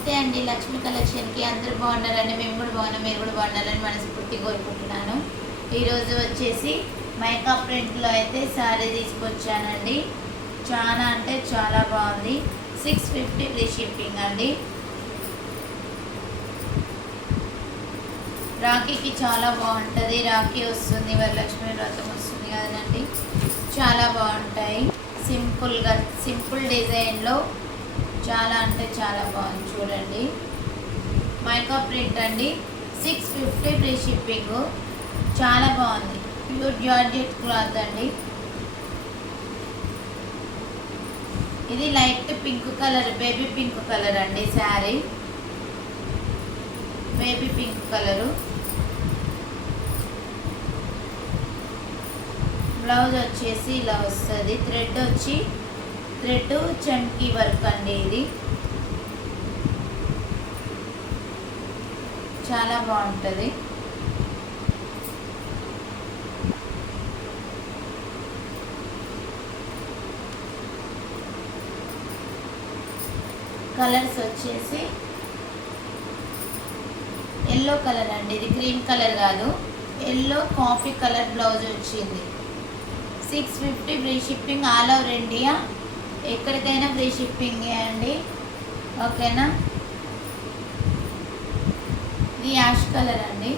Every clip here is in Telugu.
నమస్తే అండి, లక్ష్మి కలెక్షన్కి అందరూ బాగున్నారండి. మేము కూడా బాగున్నాం, మీరు కూడా బాగున్నారని మనస్ఫూర్తి కోరుకుంటున్నాను. ఈరోజు వచ్చేసి మైకా ప్రింట్లో అయితే శారీ తీసుకొచ్చానండి. చాలా అంటే చాలా బాగుంది. 650 ఫ్రీ షిప్పింగ్ అండి. రాఖీకి చాలా బాగుంటుంది. రాఖీ వస్తుంది, వరలక్ష్మి వ్రతం వస్తుంది కదండి, చాలా బాగుంటాయి. సింపుల్గా సింపుల్ డిజైన్లో చాలా అంటే చాలా బాగుంది. చూడండి, మైకా ప్రింట్ అండి. 650 ఫ్రీ షిప్పింగ్. చాలా బాగుంది. ప్యూర్ జార్జెట్ క్లాత్ అండి. ఇది light pink colour, baby pink colour అండి. Sari baby pink colour. Blouse వచ్చేసి ఇలా వస్తుంది. థ్రెడ్ వచ్చి థ్రెడ్ చంకీ వర్క్ అండి. ఇది చాలా బాగుంటుంది. కలర్స్ వచ్చేసి ఎల్లో కలర్ అండి. ఇది క్రీమ్ కలర్ కాదు, ఎల్లో కాఫీ కలర్ బ్లౌజ్ వచ్చింది. 650 free shipping. All over India, ఎక్కడికైనా ఫ్రీ షిప్పింగ్ అండి. ఓకేనా. ఇది యాష్ కలర్ అండి.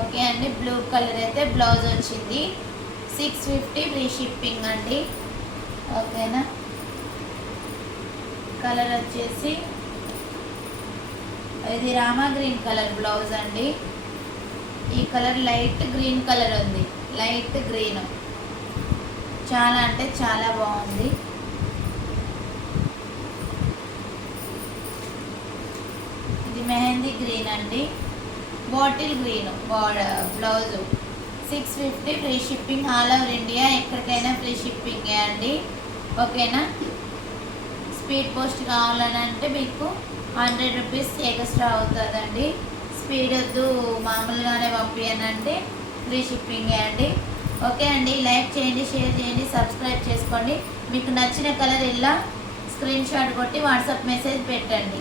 ఓకే అండి. బ్లూ కలర్ అయితే బ్లౌజ్ వచ్చింది. 650 ఫ్రీ షిప్పింగ్ అండి. ఓకేనా. కలర్ వచ్చేసి ఇది రామా గ్రీన్ కలర్ బ్లౌజ్ అండి. ఈ కలర్ లైట్ గ్రీన్ కలర్ ఉంది, లైట్ గ్రీన్. చాలా అంటే చాలా బాగుంది. ఇది మెహందీ గ్రీన్ అండి, bottle green blouse. 650 free shipping. All over India, ఎక్కడికైనా ఫ్రీ షిప్పింగ్ అండి. ఓకేనా. స్పీడ్ పోస్ట్ కావాలని అంటే మీకు 100 రూపీస్ ఎక్స్ట్రా అవుతుందండి. స్పీడ్ వద్దు, మామూలుగానే పంపించనంటే ఫ్రీ షిప్పింగ్ అండి. ఓకే అండి. లైక్ చేయండి, షేర్ చేయండి, సబ్స్క్రైబ్ చేసుకోండి. మీకు నచ్చిన కలర్ ఇలా స్క్రీన్ షాట్ కొట్టి వాట్సాప్ మెసేజ్ పెట్టండి.